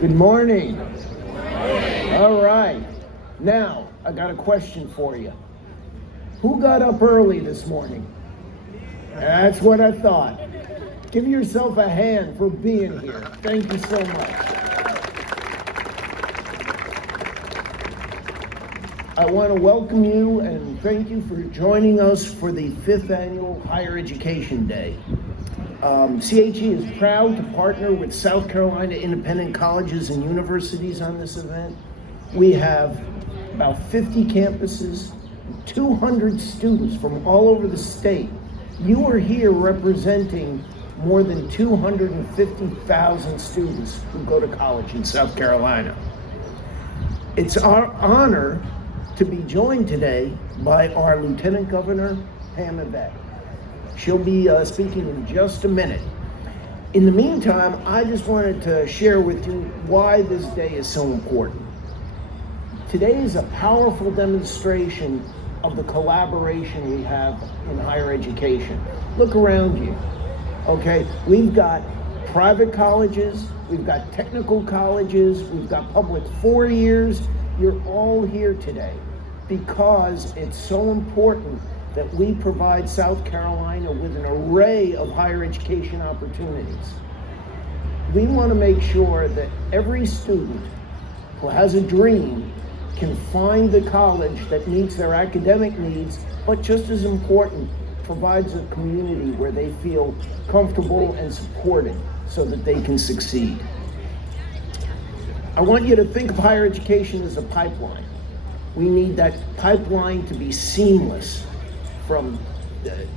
Good morning. All right. Now, I got a question for you. Who got up early this morning? That's what I thought. Give yourself a hand for being here. Thank you so much. I want to welcome you and thank you for joining us for the 5th Annual Higher Education Day. CHE is proud to partner with South Carolina independent colleges and universities on this event. We have about 50 campuses, 200 students from all over the state. You are here representing more than 250,000 students who go to college in South Carolina. It's our honor to be joined today by our Lieutenant Governor, Pam Yvette. She'll be speaking in just a minute. In the meantime, I just wanted to share with you why this day is so important. Today is a powerful demonstration of the collaboration we have in higher education. Look around you, okay? We've got private colleges, we've got technical colleges, we've got public 4 years. You're all here today because it's so important that we provide South Carolina with an array of higher education opportunities. We want to make sure that every student who has a dream can find the college that meets their academic needs, but just as important, provides a community where they feel comfortable and supported so that they can succeed. I want you to think of higher education as a pipeline. We need that pipeline to be seamless from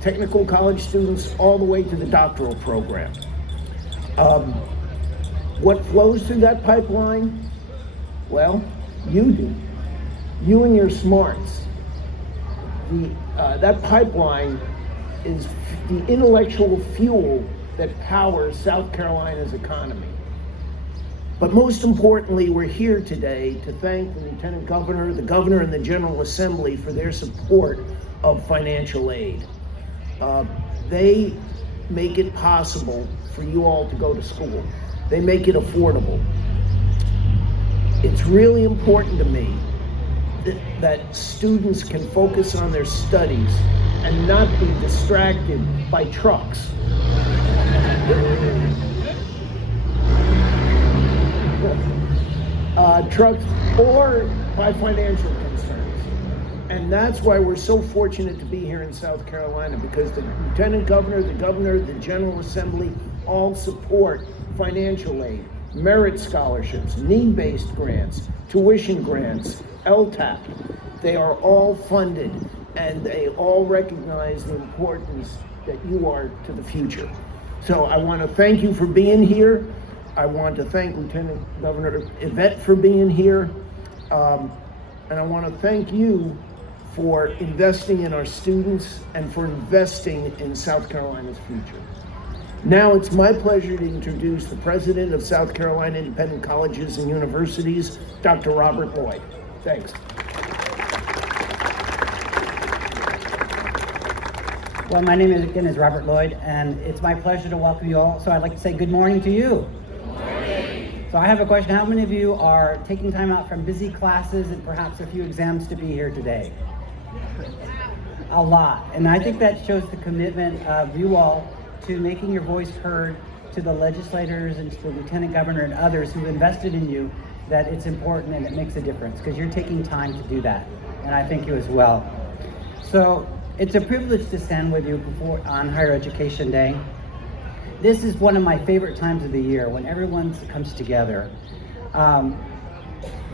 technical college students all the way to the doctoral program. What flows through that pipeline? Well, you do. You and your smarts. That pipeline is the intellectual fuel that powers South Carolina's economy. But most importantly, we're here today to thank the Lieutenant Governor, the Governor, and the General Assembly for their support of financial aid. They make it possible for you all to go to school. They make it affordable. It's really important to me that students can focus on their studies and not be distracted by trucks. Trucks or by financial concerns. And that's why we're so fortunate to be here in South Carolina, because the Lieutenant Governor, the General Assembly all support financial aid, merit scholarships, need-based grants, tuition grants, LTAP. They are all funded and they all recognize the importance that you are to the future. So I want to thank you for being here. I want to thank Lieutenant Governor Yvette for being here. And I want to thank you for investing in our students and for investing in South Carolina's future. Now it's my pleasure to introduce the President of South Carolina Independent Colleges and Universities, Dr. Robert Lloyd. Thanks. Well, my name is Robert Lloyd, and it's my pleasure to welcome you all. So I'd like to say good morning to you. So I have a question. How many of you are taking time out from busy classes and perhaps a few exams to be here today? A lot. And I think that shows the commitment of you all to making your voice heard to the legislators and to the Lieutenant Governor and others who invested in you, that it's important and it makes a difference, because you're taking time to do that. And I thank you as well. So it's a privilege to stand with you on Higher Education Day. This is one of my favorite times of the year, when everyone comes together.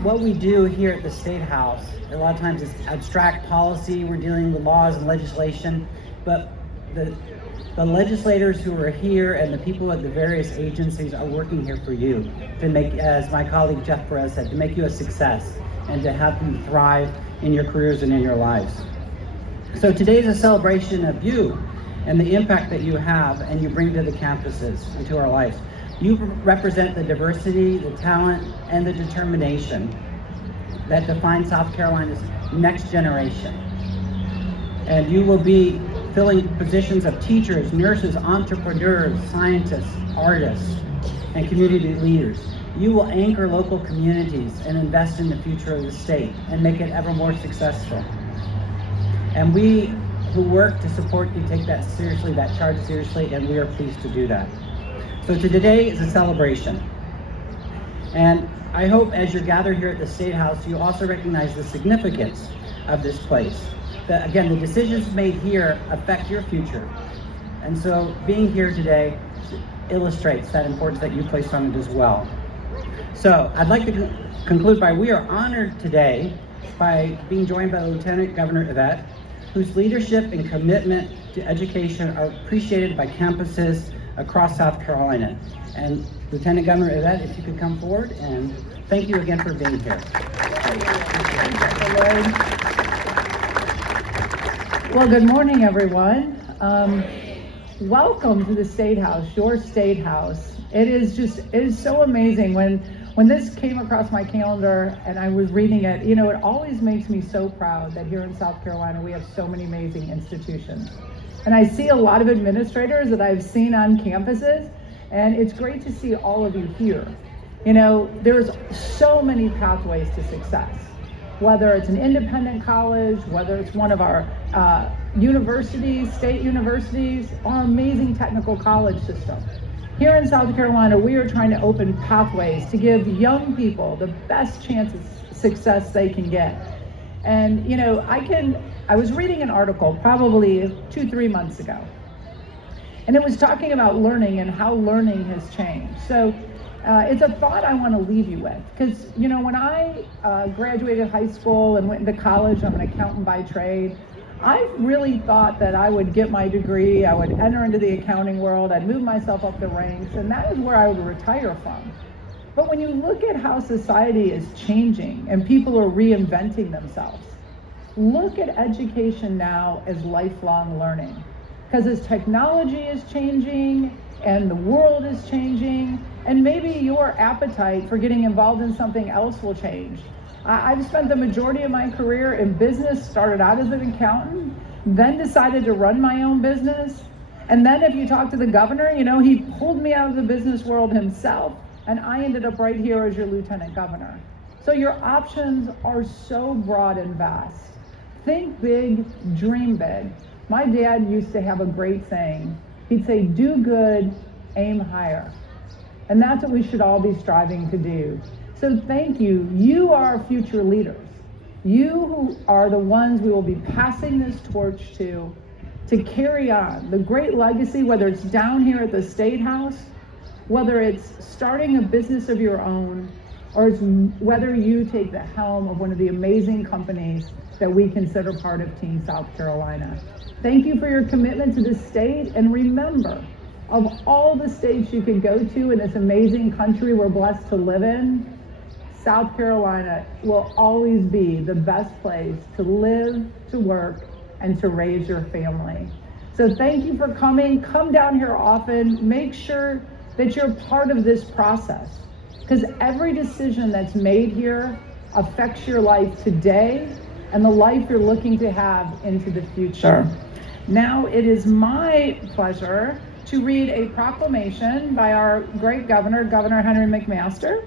What we do here at the State House, a lot of times, is abstract policy. We're dealing with laws and legislation, but the legislators who are here and the people at the various agencies are working here for you to make, as my colleague Jeff Perez said, to make you a success and to help you thrive in your careers and in your lives. So today is a celebration of you and the impact that you have and you bring to the campuses and to our lives. You represent the diversity, the talent, and the determination that define South Carolina's next generation. And you will be filling positions of teachers, nurses, entrepreneurs, scientists, artists, and community leaders. You will anchor local communities and invest in the future of the state and make it ever more successful. And we who work to support you take that seriously, that charge seriously, and we are pleased to do that. So today is a celebration. And I hope as you're gathered here at the State House, you also recognize the significance of this place. That again, the decisions made here affect your future. And so being here today illustrates that importance that you place on it as well. So I'd like to conclude by we are honored today by being joined by Lieutenant Governor Yvette, whose leadership and commitment to education are appreciated by campuses across South Carolina. And Lieutenant Governor Yvette, if you could come forward, and thank you again for being here. Well, good morning, everyone. Welcome to the State House, your State House. It is so amazing when this came across my calendar and I was reading it, you know, it always makes me so proud that here in South Carolina we have so many amazing institutions. And I see a lot of administrators that I've seen on campuses, and it's great to see all of you here. You know, there's so many pathways to success, whether it's an independent college, whether it's one of our universities, state universities, our amazing technical college system. Here in South Carolina, we are trying to open pathways to give young people the best chance of success they can get. And you know, I was reading an article probably 2-3 months ago, and it was talking about learning and how learning has changed. So it's a thought I want to leave you with, because you know, when I graduated high school and went into college, I'm an accountant by trade. I really thought that I would get my degree, I would enter into the accounting world, I'd move myself up the ranks, and that is where I would retire from. But when you look at how society is changing and people are reinventing themselves, look at education now as lifelong learning. Because as technology is changing and the world is changing, and maybe your appetite for getting involved in something else will change. I've spent the majority of my career in business, started out as an accountant, then decided to run my own business. And then if you talk to the governor, you know, he pulled me out of the business world himself, and I ended up right here as your lieutenant governor. So your options are so broad and vast. Think big, dream big. My dad used to have a great saying. He'd say, do good, aim higher. And that's what we should all be striving to do. So thank you. You are our future leaders. You who are the ones we will be passing this torch to carry on the great legacy, whether it's down here at the State House, whether it's starting a business of your own, or it's whether you take the helm of one of the amazing companies that we consider part of Team South Carolina. Thank you for your commitment to the state, and remember, of all the states you could go to in this amazing country we're blessed to live in, South Carolina will always be the best place to live, to work, and to raise your family. So thank you for coming. Come down here often. Make sure that you're part of this process, because every decision that's made here affects your life today and the life you're looking to have into the future. Now it is my pleasure to read a proclamation by our great governor, Governor Henry McMaster.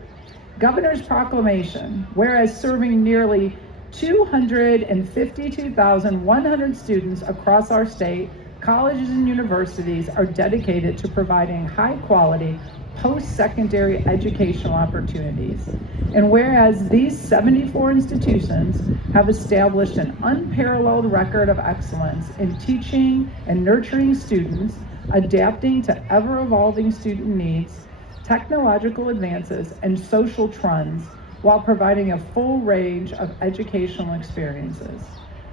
Governor's Proclamation. Whereas serving nearly 252,100 students across our state, colleges and universities are dedicated to providing high-quality post-secondary educational opportunities. And whereas these 74 institutions have established an unparalleled record of excellence in teaching and nurturing students, adapting to ever-evolving student needs, technological advances, and social trends, while providing a full range of educational experiences.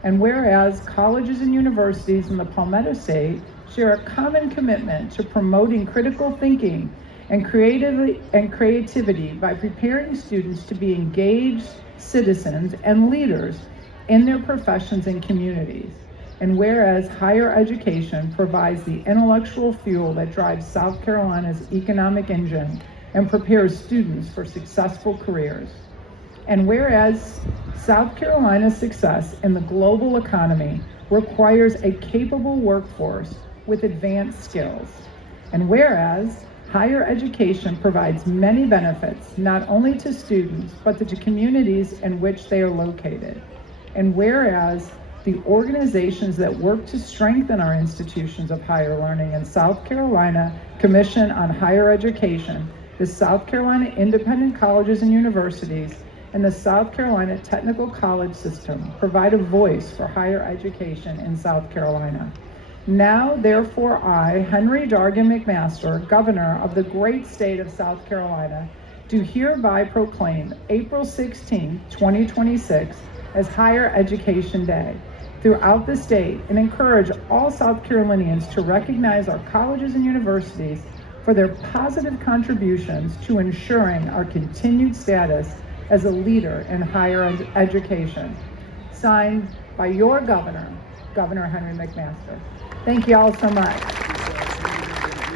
And whereas colleges and universities in the Palmetto State share a common commitment to promoting critical thinking and creativity by preparing students to be engaged citizens and leaders in their professions and communities. And whereas higher education provides the intellectual fuel that drives South Carolina's economic engine and prepares students for successful careers. And whereas South Carolina's success in the global economy requires a capable workforce with advanced skills. And whereas higher education provides many benefits, not only to students, but to communities in which they are located. And whereas the organizations that work to strengthen our institutions of higher learning in South Carolina Commission on Higher Education, the South Carolina Independent Colleges and Universities, and the South Carolina Technical College System provide a voice for higher education in South Carolina. Now, therefore, I, Henry Dargan McMaster, Governor of the great state of South Carolina, do hereby proclaim April 16, 2026 as Higher Education Day throughout the state and encourage all South Carolinians to recognize our colleges and universities for their positive contributions to ensuring our continued status as a leader in higher education. Signed by your governor, Governor Henry McMaster. Thank you all so much.